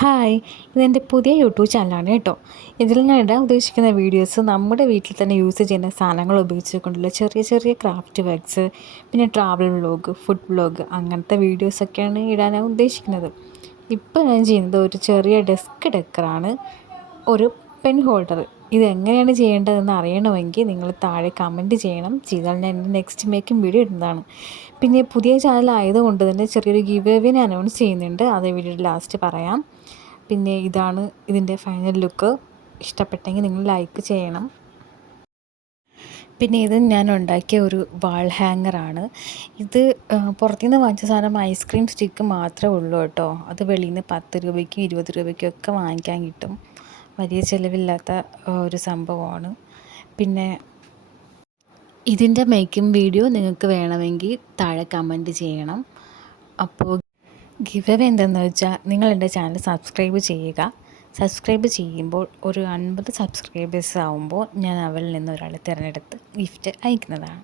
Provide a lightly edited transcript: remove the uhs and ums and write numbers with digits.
Hi, ഇതെൻ്റെ പുതിയ YouTube ചാനലാണ് കേട്ടോ. ഇതിൽ ഞാൻ ഇടാൻ ഉദ്ദേശിക്കുന്ന വീഡിയോസ് നമ്മുടെ വീട്ടിൽ തന്നെ യൂസ് ചെയ്യുന്ന സാധനങ്ങൾ ഉപയോഗിച്ചുകൊണ്ടുള്ള ചെറിയ ചെറിയ ക്രാഫ്റ്റ് വർക്ക്സ്, പിന്നെ ട്രാവൽ വ്ളോഗ്, ഫുഡ് വ്ളോഗ് അങ്ങനത്തെ വീഡിയോസൊക്കെയാണ് ഇടാനാണ് ഉദ്ദേശിക്കുന്നത്. ഇപ്പോൾ ഞാൻ ചെയ്യുന്നത് ഒരു ചെറിയ ഡെസ്ക് ഡെക്കറാണ്, ഒരു പെൻ ഹോൾഡർ. ഇതെങ്ങനെയാണ് ചെയ്യേണ്ടതെന്ന് അറിയണമെങ്കിൽ നിങ്ങൾ താഴെ കമൻറ്റ് ചെയ്യണം. ചെയ്താൽ ഞാൻ എൻ്റെ നെക്സ്റ്റ് മേക്കിംഗ് വീഡിയോ ഇടുന്നതാണ്. പിന്നെ പുതിയ ചാനൽ ആയതുകൊണ്ട് തന്നെ ചെറിയൊരു ഗിവ് എവേനെ അനൗൺസ് ചെയ്യുന്നുണ്ട്. അത് വീഡിയോയുടെ ലാസ്റ്റ് പറയാം. പിന്നെ ഇതാണ് ഇതിൻ്റെ ഫൈനൽ ലുക്ക്. ഇഷ്ടപ്പെട്ടെങ്കിൽ നിങ്ങൾ ലൈക്ക് ചെയ്യണം. പിന്നെ ഇത് ഞാൻ ഉണ്ടാക്കിയ ഒരു വാൾ ഹാങ്ങറാണ്. ഇത് പുറത്തുനിന്ന് വാങ്ങിച്ച സാധനം ഐസ്ക്രീം സ്റ്റിക്ക് മാത്രമേ ഉള്ളൂ കേട്ടോ. അത് വെളിയിൽ നിന്ന് 10 രൂപയ്ക്കും 20 രൂപയ്ക്കും ഒക്കെ വാങ്ങിക്കാൻ കിട്ടും. വലിയ ചിലവില്ലാത്ത ഒരു സംഭവമാണ്. പിന്നെ ഇതിൻ്റെ മേക്കിംഗ് വീഡിയോ നിങ്ങൾക്ക് വേണമെങ്കിൽ താഴെ കമൻറ്റ് ചെയ്യണം. അപ്പോൾ ഗിവ് അവേ എന്തെന്ന് വെച്ചാൽ നിങ്ങൾ എൻ്റെ ചാനൽ സബ്സ്ക്രൈബ് ചെയ്യുക. സബ്സ്ക്രൈബ് ചെയ്യുമ്പോൾ ഒരു 50 സബ്സ്ക്രൈബേഴ്സ് ആകുമ്പോൾ ഞാൻ അവരിൽ നിന്ന് ഒരാളെ തിരഞ്ഞെടുത്ത് ഗിഫ്റ്റ് അയക്കുന്നതാണ്.